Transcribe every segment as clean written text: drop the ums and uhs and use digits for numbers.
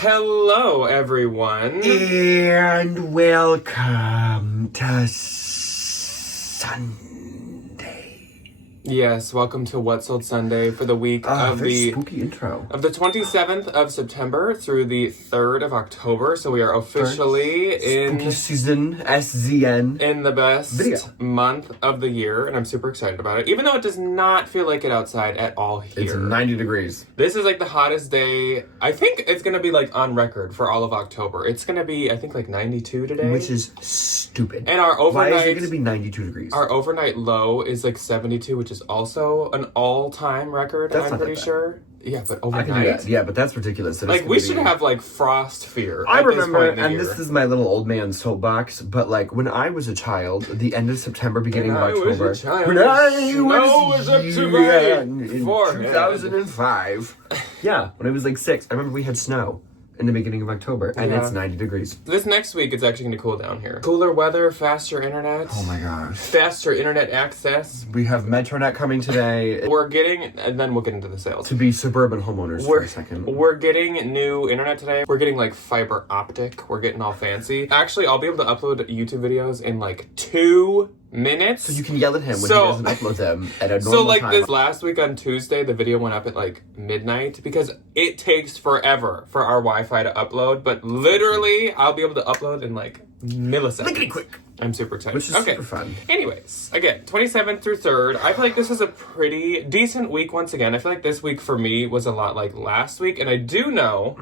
Hello, everyone. And welcome to Sunday. Yes, welcome to What Sold Sunday for the week of the spooky intro. of the 27th of September through the 3rd of October. So we are officially Spooky season, SZN. in the best Video. month of the year, and I'm super excited about it. Even though it does not feel like it outside at all here. It's 90 degrees. This is like the hottest day. I think it's gonna be like on record for all of October. It's gonna be, I think, like 92 today. Which is stupid. And our overnight... Why is it going to be 92 degrees? Our overnight low is like 72, which is also an all-time record, That's I'm not pretty that bad. sure. Yeah, but I overnight... can do that. Yeah, but that's ridiculous. Like, we should have, like, frost fear I at this remember, point in the and year. this is my little old man soapbox, but like when I was a child, the end of September, beginning of October, when I was up to my in forehead. 2005, yeah, when I was like 6, I remember we had snow in the beginning of October, and Yeah. it's 90 degrees. This next week, it's actually going to cool down here. Cooler weather, faster internet. Oh my gosh. Faster internet access. We have MetroNet coming today We're getting, and then we'll get into the sales. to be suburban homeowners for a second. We're getting new internet today. We're getting like fiber optic. We're getting all fancy. Actually, I'll be able to upload YouTube videos in like 2 minutes. So you can yell at him when So- he doesn't upload them at a normal So like time. this last week on Tuesday, the video went up at like midnight because it takes forever for our Wi-Fi to upload. But literally, I'll be able to upload in like milliseconds. Lickety quick. I'm super excited. Which is super fun. Anyways, again, 27th through 3rd. I feel like this is a pretty decent week once again. I feel like this week for me was a lot like last week. And I do know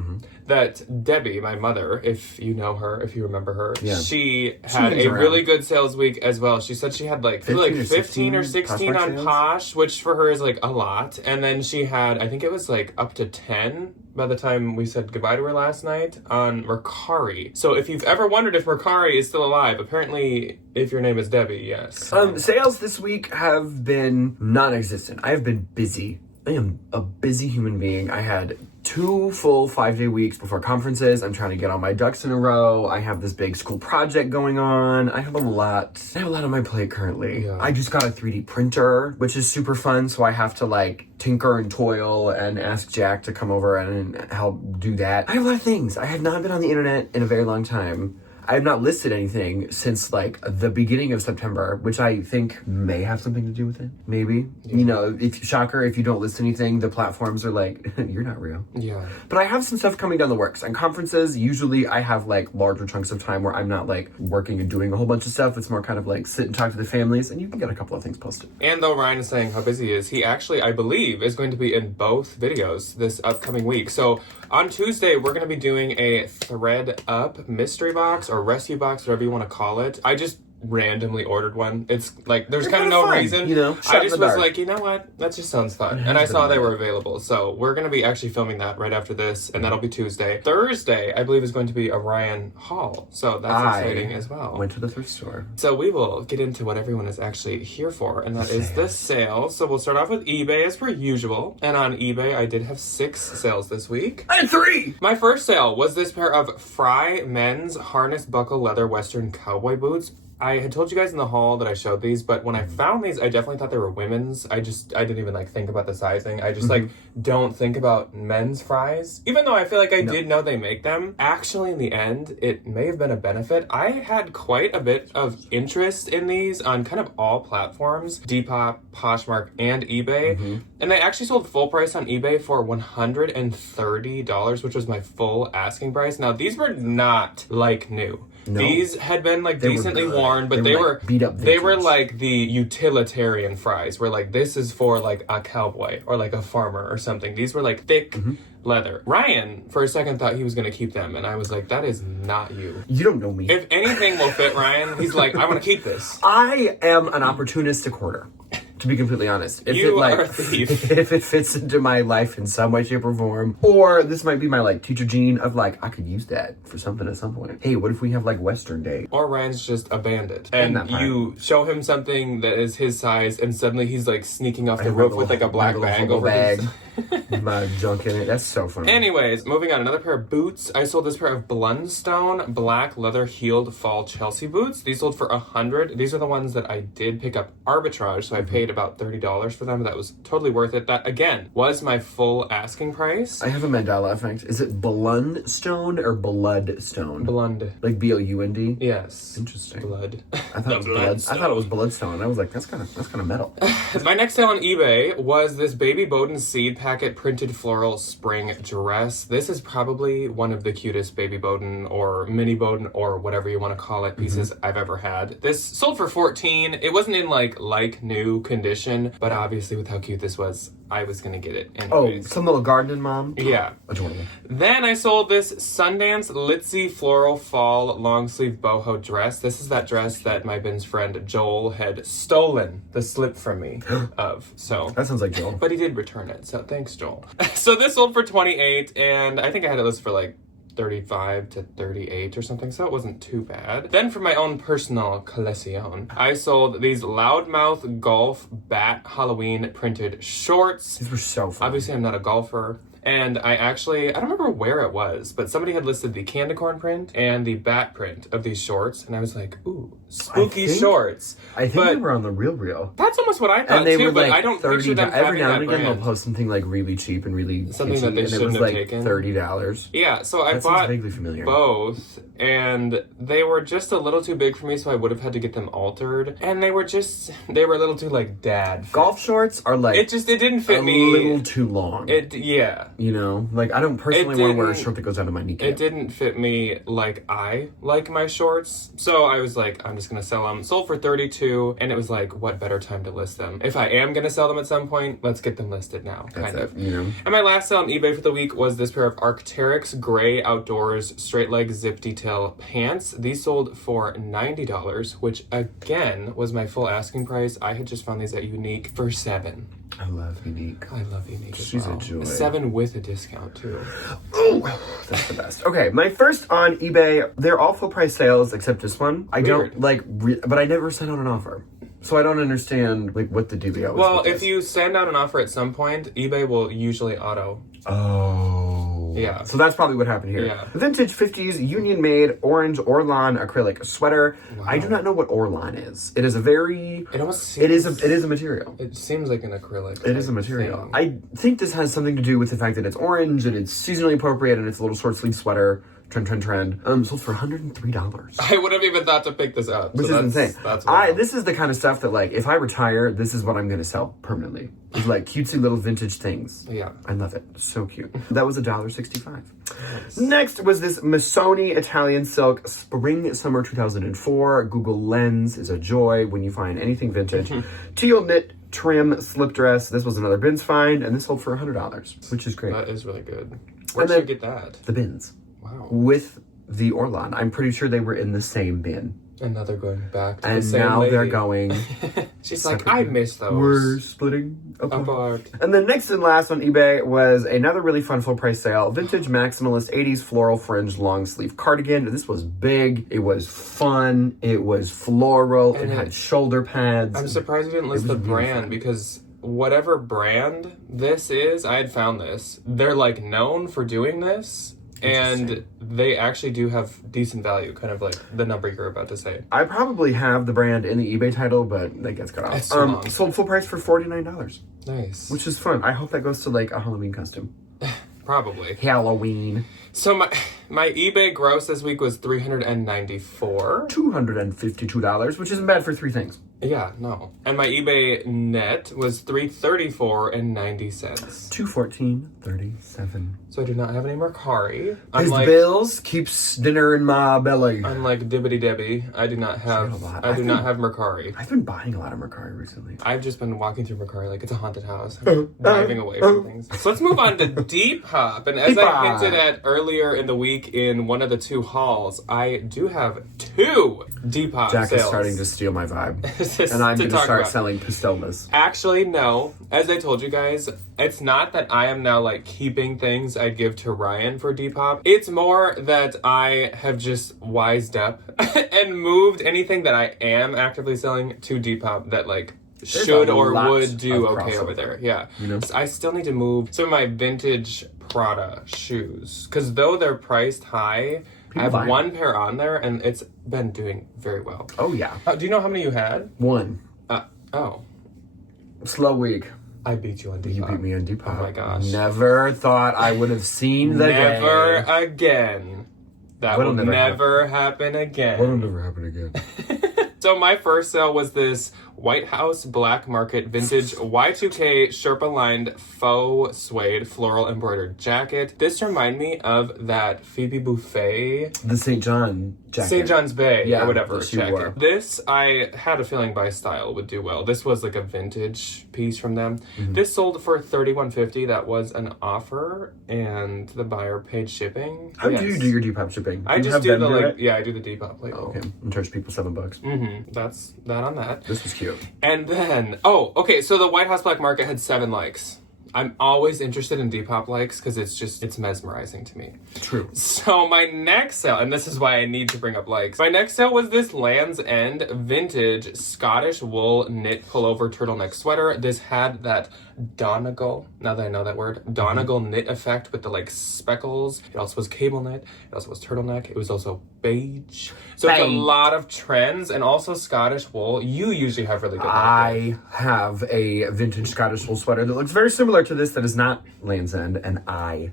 that Debbie, my mother, if you know her, if you remember her, Yeah. she had hangs a around. really good sales week as well. She said she had like 15 or 16 Poshmark on sales? Posh, which for her is like a lot. And then she had, I think it was like up to 10 by the time we said goodbye to her last night on Mercari. So if you've ever wondered if Mercari is still alive, apparently if your name is Debbie, yes. Sales this week have been non-existent. I have been busy. I am a busy human being. I had 2 full 5-day weeks before conferences. I'm trying to get all my ducks in a row. I have this big school project going on. I have a lot on my plate currently. Yeah. I just got a 3D printer, which is super fun. So I have to like tinker and toil and ask Jack to come over and help do that. I have a lot of things. I have not been on the internet in a very long time. I have not listed anything since like the beginning of September, which I think may have something to do with it. Maybe. Yeah. You know, if you don't list anything, the platforms are like, you're not real. Yeah. But I have some stuff coming down the works. On conferences, usually I have like larger chunks of time where I'm not like working and doing a whole bunch of stuff. It's more kind of like sit and talk to the families, and you can get a couple of things posted. And though Ryan is saying how busy he is, he actually, I believe, is going to be in both videos this upcoming week. So on Tuesday, we're going to be doing a thread up mystery box or rescue box, whatever you want to call it. I just randomly ordered one. It's like, there's They're kind of kinda no fun, reason. you know, shot I in just the was dark. like, you know what? That just sounds fun. It And I has saw been they were fun. available. So we're going to be actually filming that right after this, and that'll be Tuesday. Thursday, I believe, is going to be a Ryan haul. So that's exciting as well. Went to the thrift store. So we will get into what everyone is actually here for, and that is the sales. So we'll start off with eBay as per usual. And on eBay, I did have 6 sales this week. I had 3! My first sale was this pair of Fry men's harness buckle leather Western cowboy boots. I had told you guys in the haul that I showed these, but when I found these, I definitely thought they were women's. I didn't even like think about the sizing. I just like don't think about men's fries. Even though I feel like I did know they make them. Actually, in the end, it may have been a benefit. I had quite a bit of interest in these on kind of all platforms, Depop, Poshmark, and eBay. And they actually sold full price on eBay for $130, which was my full asking price. Now, these were not like new. No. These had been like They were decently good. worn, but They they were, were like, beat up They were vintage. like the utilitarian fries, where like this is for like a cowboy or like a farmer or something. These were like thick leather. Ryan, for a second, thought he was gonna keep them, and I was like, that is not you. You don't know me. If anything will fit Ryan, he's like, I want to keep this. I am an opportunistic hoarder, to be completely honest. If You it, like, are a thief. If it fits into my life in some way, shape, or form, or this might be my like teacher gene of like, I could use that for something at some point. Hey, what if we have like Western Day? Or Ryan's just a bandit, And and that part. you show him something that is his size, and suddenly he's like sneaking off the have my roof little- with like a black my bag little over bag. his... My junk in it. That's so funny. Anyways, moving on. Another pair of boots. I sold this pair of Blundstone black leather heeled fall Chelsea boots. These sold for $100. These are the ones that I did pick up arbitrage, so I paid paid about $30 for them. That was totally worth it. That, again, was my full asking price. I have a Mandela effect. Is it Blundstone or Bloodstone? Blund. Like Bound? Yes. Interesting. Blood. I thought it was blood. I thought it was Bloodstone. I was like, that's kind of metal. My next sale on eBay was this Baby Bowden seed packet printed floral spring dress. This is probably one of the cutest Baby Bowden or mini Bowden or whatever you want to call it pieces I've ever had. This sold for $14. It wasn't in like new condition, but obviously with how cute this was, I was gonna get it anyways. Oh, some little gardening mom? Yeah. Adorable. Then I sold this Sundance Litzy Floral Fall long sleeve boho dress. This is that dress that my Ben's friend Joel had stolen the slip from me of. So That sounds like Joel. but he did return it, so thanks, Joel. So this sold for $28, and I think I had it listed for like $35 to $38 or something, so it wasn't too bad. Then for my own personal collection, I sold these Loudmouth Golf Bat Halloween printed shorts. These were so fun. Obviously, I'm not a golfer. And I don't remember where it was, but somebody had listed the candy corn print and the bat print of these shorts. And I was like, ooh, spooky shorts. I think they were on the Real. That's almost what I thought And they too, were but like I don't 30 picture them every having now that and again brand. they'll post something like really cheap and really Something kitschy, that they and it shouldn't was have like taken. $30. Yeah, so I That bought sounds vaguely familiar. both, and they were just a little too big for me, so I would have had to get them altered. And they were a little too like dad fit. Golf shorts are like It didn't fit a me. little too long. Yeah. You know, like I don't personally want to wear a short that goes down to my kneecap. It didn't fit me like I like my shorts. So I was like, I'm just going to sell them. Sold for $32, and it was like, what better time to list them? If I am going to sell them at some point, let's get them listed now. That's kind of. it, you know. And my last sale on eBay for the week was this pair of Arc'teryx Gray Outdoors straight leg zip detail pants. These sold for $90, which again was my full asking price. I had just found these at Unique for $7. I love Unique. I love Unique. She's a joy. $7 with a discount too. Oh, that's the best. Okay, my first on eBay, they're all full price sales except this one. I don't like, but I never sent out an offer. So I don't understand like what the dealio is. Well, if you send out an offer at some point, eBay will usually auto. Oh. Yeah. So that's probably what happened here. Yeah. Vintage 50s Union made orange Orlan acrylic sweater. Wow. I do not know what Orlan is. It is a very It almost seems, it is a material. It seems like an acrylic. It is a material. thing. I think this has something to do with the fact that it's orange and it's seasonally appropriate and it's a little short sleeve sweater. Trend. Sold for $103. I would have even thought to pick this up. Which is insane. That's wild. This is the kind of stuff that, like, if I retire, this is what I'm going to sell permanently. It's like cutesy little vintage things. Yeah. I love it. So cute. That was $1.65. Nice. Next was this Missoni Italian silk spring summer 2004. Google Lens is a joy when you find anything vintage. Teal knit trim slip dress. This was another bins find, and this sold for $100, which is great. That is really good. Where'd then you get that? The bins. Wow. With the Orlan. I'm pretty sure they were in the same bin. And now they're going back to And the same now lady. they're going. She's like, I miss those. We're splitting apart. And then next and last on eBay was another really fun full price sale. Vintage maximalist 80s floral fringe long sleeve cardigan. This was big. It was fun. It was floral. And it had shoulder pads. I'm surprised you didn't list the brand because whatever brand this is, I had found this. They're like known for doing this. And they actually do have decent value, kind of like the number you're about to say. I probably have the brand in the eBay title, but that gets cut off. It's so long. Sold full price for $49. Nice. Which is fun. I hope that goes to like a Halloween costume. Probably. Halloween. So my eBay gross this week was $394. $252, which isn't bad for three things. Yeah, no. And my eBay net was $334.90. $214.37. So I do not have any Mercari. His bills keeps dinner in my belly. Unlike Dibbity Debbie, I do not have not have Mercari. I've been buying a lot of Mercari recently. I've just been walking through Mercari like it's a haunted house, diving away from things. So let's move on to Depop. And as I hinted at earlier in the week in one of the two hauls, I do have two Depop Jack sales. is starting to steal my vibe. And I'm going to start selling pistolas. Actually, no. As I told you guys, it's not that I am now like keeping things I'd give to Ryan for Depop. It's more that I have just wised up and moved anything that I am actively selling to Depop that like should or would do okay over there. Yeah. You know? I still need to move some of my vintage Prada shoes because though they're priced high, I have one pair on there and it's been doing very well. Oh, yeah. Do you know how many you had? One. Oh. Slow week. I beat you on Depop. You beat me on Depop. Oh my gosh. Never thought I would have seen the Never day. again. That will never happen again. That'll never happen again. So my first sale was this White House Black Market vintage Y2K Sherpa-lined faux suede floral embroidered jacket. This reminded me of that Phoebe Buffet. The St. John jacket. St. John's Bay, or whatever that she jacket. wore. This, I had a feeling by style would do well. This was like a vintage piece from them. This sold for $31.50. That was an offer, and the buyer paid shipping. How do you do your Depop shipping? I just do the like, I do the Depop label. Oh, okay. And charge people $7. That's that on that. This was cute. And then, okay, so the White House Black Market had 7 likes. I'm always interested in Depop likes because it's mesmerizing to me. True. So my next sale, and this is why I need to bring up likes. My next sale was this Land's End vintage Scottish wool knit pullover turtleneck sweater. This had that Donegal, now that I know that word, Donegal knit effect with the like speckles. It also was cable knit. It also was turtleneck. It was also beige. So it's a lot of trends, and also Scottish wool. You usually have really good. I have a vintage Scottish wool sweater that looks very similar to this that is not Land's End, and I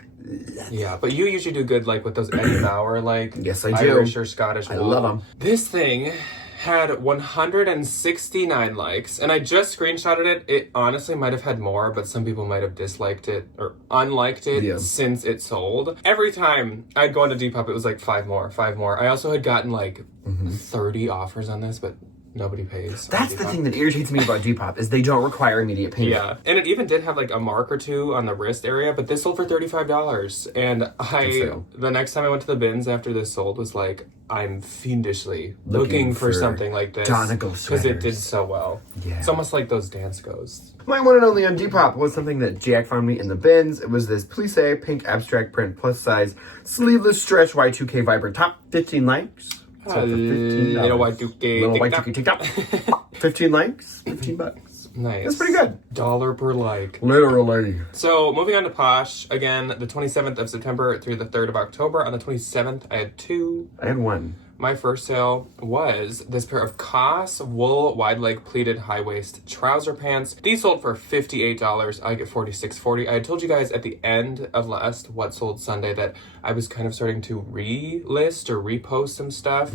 yeah, but you usually do good like with those Eddie Bauer like yes, I do. Irish or Scottish wool. I love them. This thing had 169 likes, and I just screenshotted it. It honestly might have had more, but some people might have disliked it or unliked it since it sold. Every time I'd go into Depop, it was like 5 more. I also had gotten like 30 offers on this, but nobody pays. That's the thing that irritates me about Depop is they don't require immediate payment. Yeah, and it even did have like a mark or two on the wrist area, but this sold for $35. And the next time I went to the bins after this sold was like, I'm fiendishly looking for something like this because it did so well. Yeah. It's almost like those dance goes. My one and only on Depop was something that Jack found me in the bins. It was this plissé pink abstract print plus size sleeveless stretch Y2K vibrant top. 15 likes. So for $15. Little Y2K TikTok. 15 likes, $15. Nice. That's pretty good. $1 per like. Literally. So moving on to Posh, again, the 27th of September through the 3rd of October. On the 27th, I had 2. I had 1. My first sale was this pair of COS wool wide leg pleated high waist trouser pants. These sold for $58. I get $46.40. I had told you guys at the end of last What Sold Sunday that I was kind of starting to relist or repost some stuff,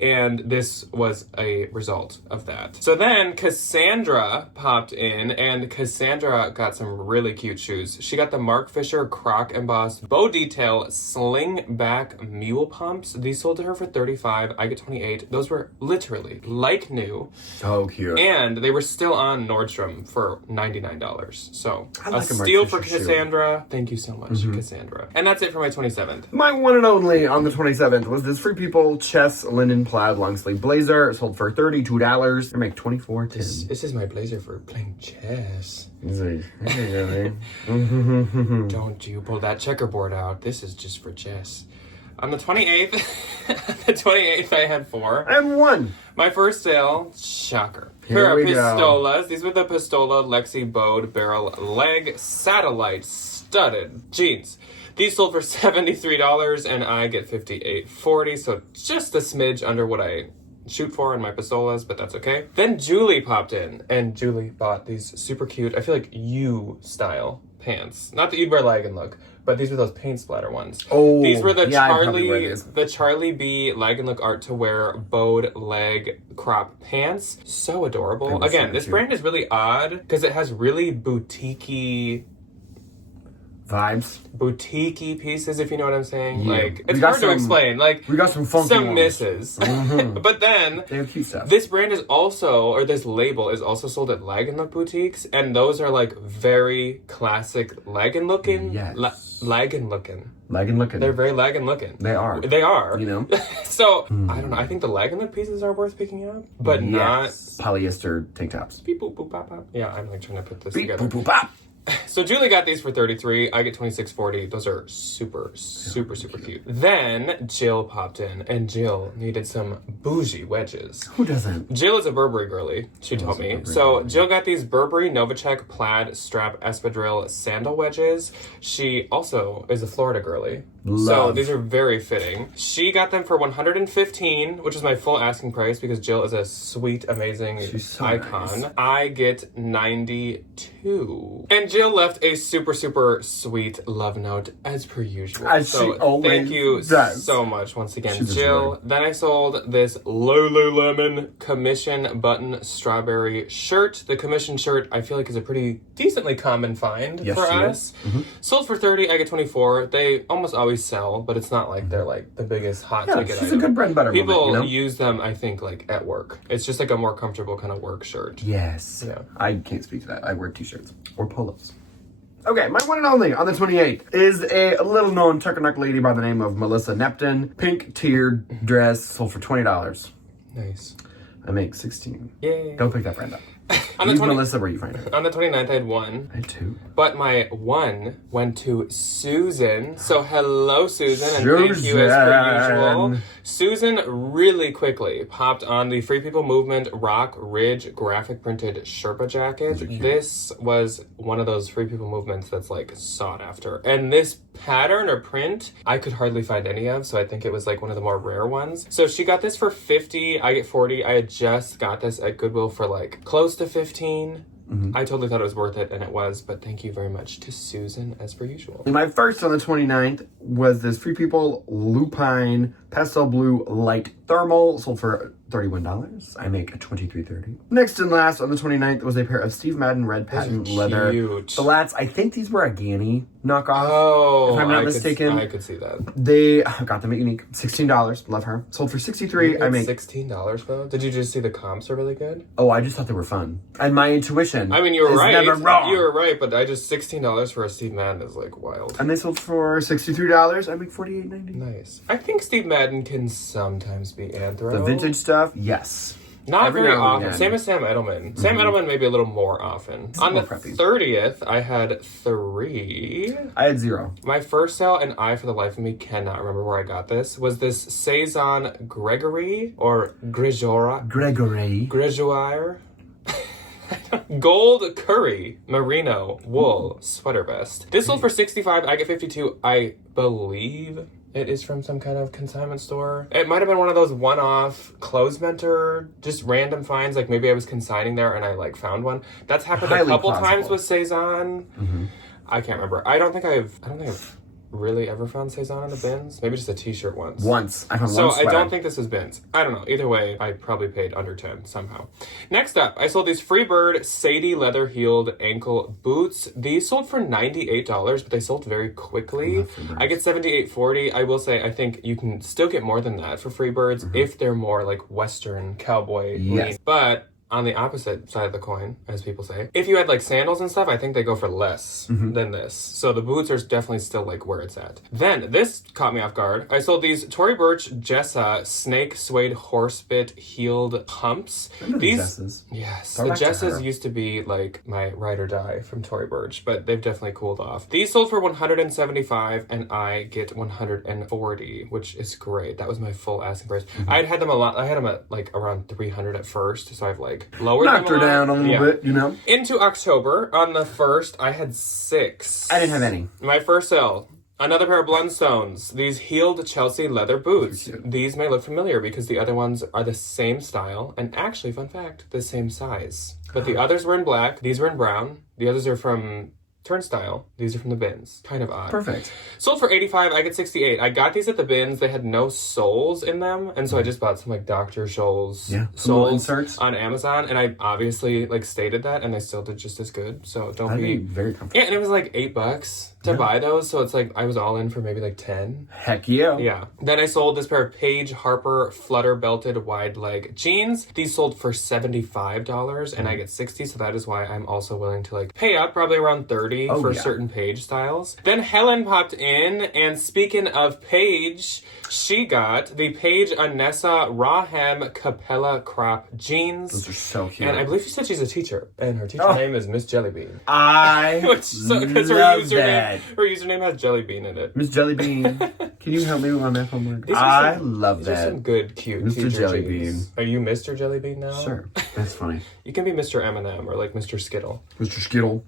and this was a result of that. So then Cassandra popped in, and Cassandra got some really cute shoes. She got the Mark Fisher croc embossed bow detail sling back mule pumps. These sold to her for $35. I get $28. Those were literally like new. So cute. And they were still on Nordstrom for $99. So like a steal for Cassandra. Thank you so much, Cassandra. And that's it for my 27th. My one and only on the 27th was this Free People chess linen plaid long sleeve blazer. It sold for $32. I make $24.10. This is my blazer for playing chess. Don't you pull that checkerboard out. This is just for chess. On the 28th, I had 4. I had 1. My first sale, shocker. Here Pair of we go. pistolas. These were the Pistola Lexi Bowed Barrel Leg Satellite Studded Jeans. These sold for $73, and I get $58.40, so just a smidge under what I shoot for in my pistolas, but that's okay. Then Julie popped in, and Julie bought these super cute, I feel like U-style pants. Not that you'd wear leg and look, but these were those paint splatter ones. Oh, these were the yeah, Charlie B leg and look art to wear bowed leg crop pants. So adorable. Again, this brand is really odd because it has really boutique-y vibes. Boutique-y pieces, if you know what I'm saying. Yeah. Like, it's hard to explain. Like, we got some funky some ones. misses. But then, they have cute stuff. This brand is also, or this label is also sold at Lag and Look boutiques, and those are like very classic Lag and Looking. Yes. Lag and Looking. Lag and Looking. They're very Lag and Looking. They are. They are. You know? So, I don't know. I think the Lag and Look pieces are worth picking up, but not polyester tank tops. Beep, boop, boop, bop, bop. Yeah, I'm like trying to put this Beep, together. boop, boop, bop. So Julie got these for $33. I get $26.40. Those are super cute. Then Jill popped in, and Jill needed some bougie wedges. Who doesn't? Jill is a Burberry girly, she told me. So Jill got these Burberry Novacek plaid strap espadrille sandal wedges. She also is a Florida girly. So Love. these are very fitting. She got them for $115, which is my full asking price because Jill is a sweet, amazing She's so icon. nice. I get $92. And Jill left a super, super sweet love note as per usual. As she always thank you does. so much once again, She's a Jill. sweetheart. Then I sold this Lululemon commission button strawberry shirt. The commission shirt I feel like is a pretty decently common find Yes, for she us. is. Sold for $30, I get $24. They almost always sell, but it's not like they're like the biggest hot Yeah, ticket she's item. a good bread and butter People moment, you know? use them, I think, like at work. It's just like a more comfortable kind of work shirt. Yes. Yeah. I can't speak to that. I wear t-shirts or polos. Okay, my one and only on the 28th is a little known Tuckernuck lady by the name of Melissa Neptune. Pink tiered dress, sold for $20. Nice. I make 16. Yay. Don't pick that brand up. On the Leave 20 Melissa where you find her. On the 29th, I had one. I had 2. But my one went to Susan. So hello, Susan, and thank you as per usual. Susan really quickly popped on the Free People Movement Rock Ridge graphic printed Sherpa jacket. This was one of those Free People Movements that's like sought after. And this pattern or print, I could hardly find any of, so I think it was like one of the more rare ones. So she got this for $50, I get $40. I had just got this at Goodwill for like close to $15. I totally thought it was worth it, and it was, but thank you very much to Susan, as per usual. My first on the 29th was this Free People Lupine Pastel Blue Light Thermal, sold for $31. I make a $23.30. Next and last on the 29th was a pair of Steve Madden red patent leather. Cute. The lats, I think these were a Ganni knockoff. Oh, if I'm not I mistaken. I could see that. I got them at Unique. $16. Love her. Sold for $63. I make $16 though. Did you just see the comps are really good? Oh, I just thought they were fun. And my intuition. I mean, you were is right. Never wrong. You were right, but I just $16 for a Steve Madden is like wild. And they sold for $63. I make $48.90. Nice. I think Steve Madden can sometimes be anthro. The vintage stuff, yes. Not Every very now and often. again. Same as Sam Edelman. Sam Edelman maybe a little more often. On the more preppy. 30th, I had 3. I had 0. My first sale, and I, for the life of me, cannot remember where I got this, was this Saison Gregory or Grijora. Gregory. Grijoire. Gold curry merino wool sweater vest. This sold for $65. I get $52. I believe it is from some kind of consignment store. It might have been one of those one-off clothes mentor, just random finds. Like maybe I was consigning there and I like found one. That's happened a Highly couple plausible. times with Saison. I can't remember. I don't think I've really ever found Saison in the bins. Maybe just a t-shirt once. Once. I found So one I sweater. don't think this was bins. I don't know. Either way, I probably paid under 10 somehow. Next up, I sold these Freebird Sadie leather heeled ankle boots. These sold for $98, but they sold very quickly. I get $78.40. I will say, I think you can still get more than that for Freebirds if they're more like Western cowboy Yes. lean. But on the opposite side of the coin, as people say, if you had like sandals and stuff, I think they go for less than this. So the boots are definitely still like where it's at. Then this caught me off guard. I sold these Tory Burch Jessa snake suede horsebit heeled pumps. Remember the Jessas? Yes, Throwback the to Jessas her. used to be like my ride or die from Tory Burch, but they've definitely cooled off. These sold for $175, and I get $140, which is great. That was my full asking price. I had them a lot. I had them at like around $300 at first, so I've like lowered Knocked them her a lot. down a little Yeah. bit, you know? Into October, on the 1st, I had 6. I didn't have any. My first sale, another pair of Blundstones. These heeled Chelsea leather boots. Those are cute. These may look familiar because the other ones are the same style and actually, fun fact, the same size. But the others were in black. These were in brown. The others are from Turnstile. These are from the bins. Kind of odd. Perfect. Sold for $85. I get $68. I got these at the bins. They had no soles in them, and so I just bought some like Dr. Scholl's Yeah, some little soles inserts. on Amazon, and I obviously like stated that, and they still did just as good. So don't I'd be be. very comfortable. Yeah, and it was like $8 to buy those, so it's like I was all in for maybe like 10. Heck yeah. Yeah. Then I sold this pair of Paige Harper flutter belted wide leg jeans. These sold for $75 and I get $60, so that is why I'm also willing to like pay up probably around $30 Oh, for yeah. certain Paige styles. Then Helen popped in, and speaking of Paige, she got the Paige Anessa raw hem Capella crop jeans. Those are so cute. And I believe she said she's a teacher, and her teacher name is Miss Jellybean. I Because love that. her username has Jellybean in it. Miss Jellybean, can you help me with my math homework? These are I some- love These are some that. good, cute Mr. teacher Jellybean. jeans. Are you Mr. Jellybean now? Sure, that's funny. You can be Mr. M&M or like Mr. Skittle. Mr. Skittle.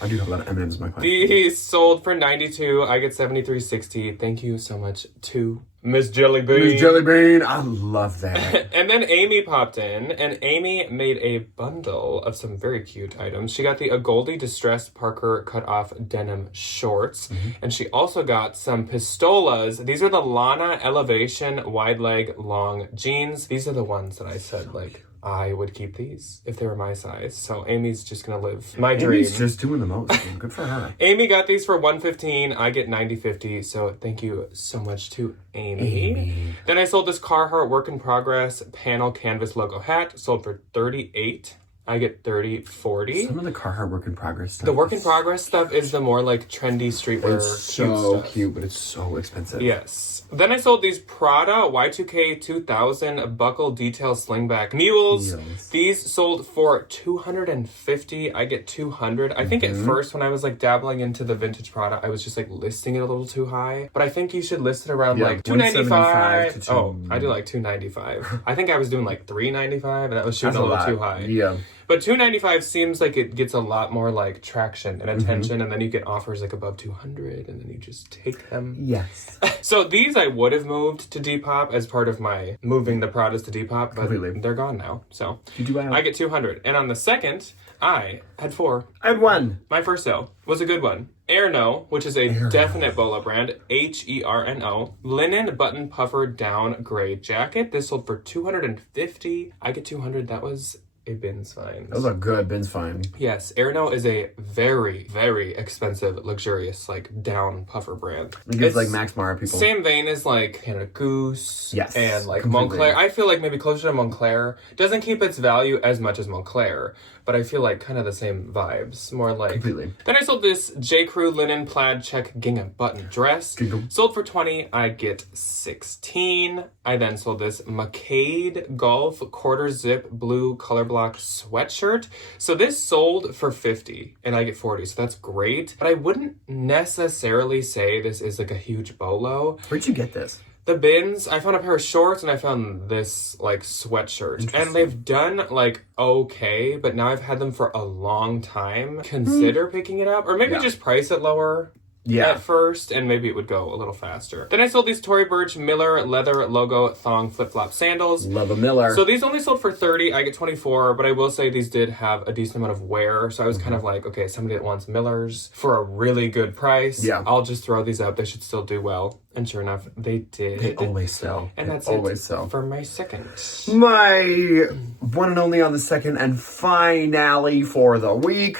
I do have a lot of M&M's in my pocket. These sold for $92. I get $73.60. Thank you so much to Miss Jellybean. Miss Jellybean, I love that. And then Amy popped in, and Amy made a bundle of some very cute items. She got the Goldie Distressed Parker cut-off denim shorts, and she also got some pistolas. These are the Lana Elevation wide leg long jeans. These are the ones that I said, like, I would keep these if they were my size. So Amy's just gonna live my dream. Amy's just doing the most. Good for her. Amy got these for $115. I get $90.50. So thank you so much to Amy. Then I sold this Carhartt Work in Progress panel canvas logo hat. Sold for $38. I get $30.40. Some of the Carhartt Work in Progress stuff. The Work in Progress stuff is the more like trendy streetwear. It's so stuff. cute, but it's so expensive. Yes. Then I sold these Prada Y2K 2000 buckle detail slingback mules. Yes. These sold for $250. I get $200. I think at first when I was like dabbling into the vintage Prada, I was just like listing it a little too high. But I think you should list it around like $295. Oh, I do like $295. I think I was doing like $395, and that was shooting a little too high. Yeah. But $295 seems like it gets a lot more like traction and attention, and then you get offers like above $200, and then you just take them. Yes. So these I would have moved to Depop as part of my moving the Pradas to Depop, but they're gone now. So I get $200. And on the second, I had 4. I had 1. My first sale was a good one. Erno, which is a definite Bolo brand, Herno, linen button puffer down gray jacket. This sold for $250. I get $200. That was a Bins find. Those are good. Bins find. Yes, Erno is a very, very expensive, luxurious, like, down puffer brand. It gives, like, Max Mara people. Same vein as, like, Canada Goose. Yes, and, like, completely. Montclair. I feel like maybe closer to Montclair. Doesn't keep its value as much as Montclair, but I feel like kind of the same vibes. More like... Completely. Then I sold this J. Crew linen plaid check gingham button dress. Gingham. Sold for $20. I get $16. I then sold this McCade Golf quarter zip blue color block sweatshirt. So this sold for $50 and I get $40. So that's great. But I wouldn't necessarily say this is like a huge bolo. Where'd you get this? The Bins, I found a pair of shorts and I found this like sweatshirt. And they've done like okay, but now I've had them for a long time. Consider picking it up or maybe just price it lower. At first, and maybe it would go a little faster. Then I sold these Tory Burch Miller leather logo thong flip-flop sandals. Love a Miller. So these only sold for $30. I get $24, but I will say these did have a decent amount of wear. So I was kind of like, okay, somebody that wants Millers for a really good price. Yeah. I'll just throw these up. They should still do well. And sure enough, they did. They always sell. And that's always it sell. for my second. My one and only on the second and finale for the week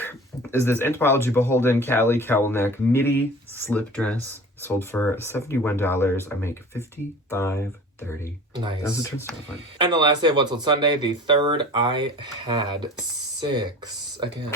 is this Anthropologie Beholden Cali cowl neck midi slip dress. Sold for $71. I make $55.30. Nice. That's a turnstile fun. And the last day of What's Sold Sunday, the third, I had 6 again.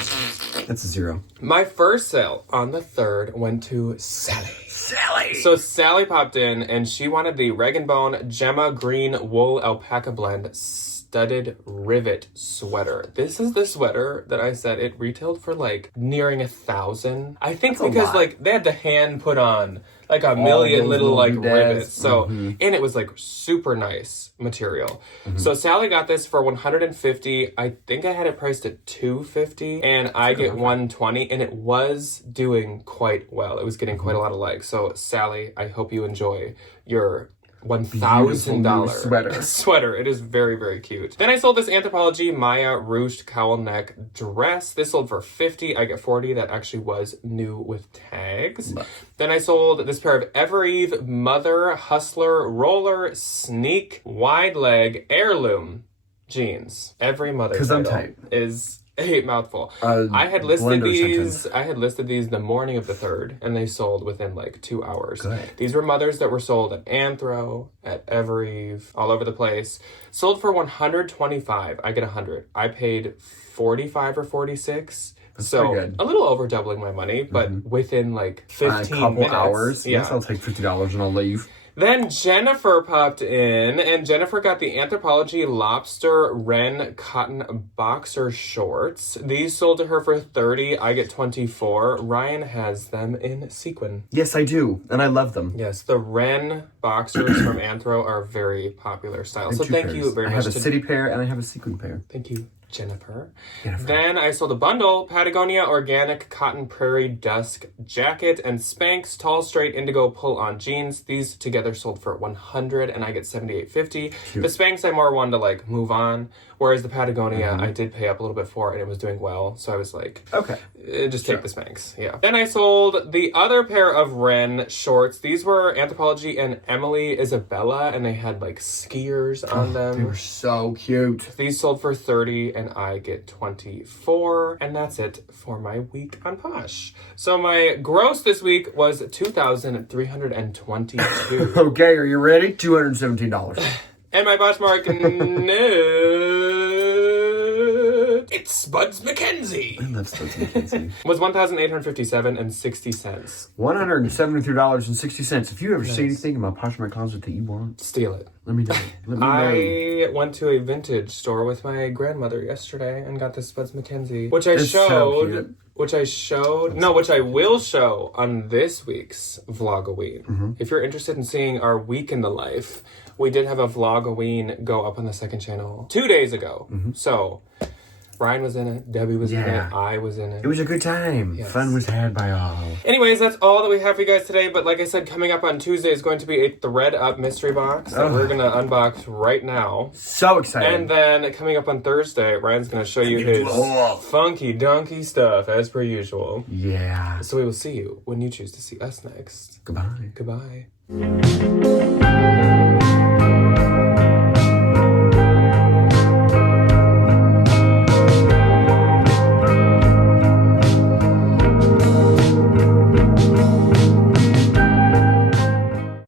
That's a 0. My first sale on the third went to Sally. So Sally popped in and she wanted the Rag & Bone Gemma Green Wool Alpaca Blend studded rivet sweater. This is the sweater that I said it retailed for like nearing $1,000. I think that's because like they had the hand put on like a million little like rivets. So and it was like super nice material. So Sally got this for $150. I think I had it priced at $250 and I get $120 and it was doing quite well. It was getting quite a lot of likes. So Sally, I hope you enjoy your $1,000 sweater. It is very, very cute. Then I sold this Anthropologie Maya ruched cowl neck dress. This sold for $50. I get $40. That actually was new with tags. Then I sold this pair of Evereve Mother Hustler Roller Sneak wide leg heirloom jeans. Every mother is a mouthful. I had listed these the morning of the 3rd, and they sold within like 2 hours. Good. These were mothers that were sold at Anthro, at Evereve, all over the place. Sold for $125. I get $100. I paid $45 or $46. That's so a little over doubling my money, but within like 15 minutes. Hours. Yeah. Yes, I'll take $50 and I'll leave. Then Jennifer popped in, and Jennifer got the Anthropologie Lobster Wren Cotton Boxer Shorts. These sold to her for $30. I get $24. Ryan has them in sequin. Yes, I do, and I love them. Yes, the Wren boxers from Anthro are a very popular style. So thank you very much. I have a city pair, and I have a sequin pair. Thank you Jennifer. Jennifer. Then I sold a bundle, Patagonia Organic Cotton Prairie Dusk Jacket and Spanx Tall Straight Indigo Pull-On Jeans. These together sold for $100 and I get $78.50. The Spanx I more wanted to like move on, whereas the Patagonia I did pay up a little bit for and it was doing well. So I was like, okay, just take the Spanx. Yeah. Then I sold the other pair of Ren shorts. These were Anthropologie and Emily Isabella and they had like skiers on them. They were so cute. These sold for $30 and I get $24, and that's it for my week on Posh. So my gross this week was $2,322. Okay, are you ready? $217. And my Poshmark it's Spuds McKenzie. I love Spuds McKenzie. Was $1,857.60. $173.60. If you ever see anything in my Poshmark closet that you want, Steal it. let me know. Let me know. I went to a vintage store with my grandmother yesterday and got this Spuds McKenzie, which I It's so cute. which I will show on this week's Vlogoween. If you're interested in seeing our week in the life, we did have a Vlogoween go up on the second channel 2 days ago. So Ryan was in it, Debbie was in it, I was in it. It was a good time. Yes. Fun was had by all. Anyways, that's all that we have for you guys today. But like I said, coming up on Tuesday is going to be a Thread Up mystery box that we're going to unbox right now. So excited. And then coming up on Thursday, Ryan's going to show you his funky donkey stuff as per usual. Yeah. So we will see you when you choose to see us next. Goodbye. Goodbye.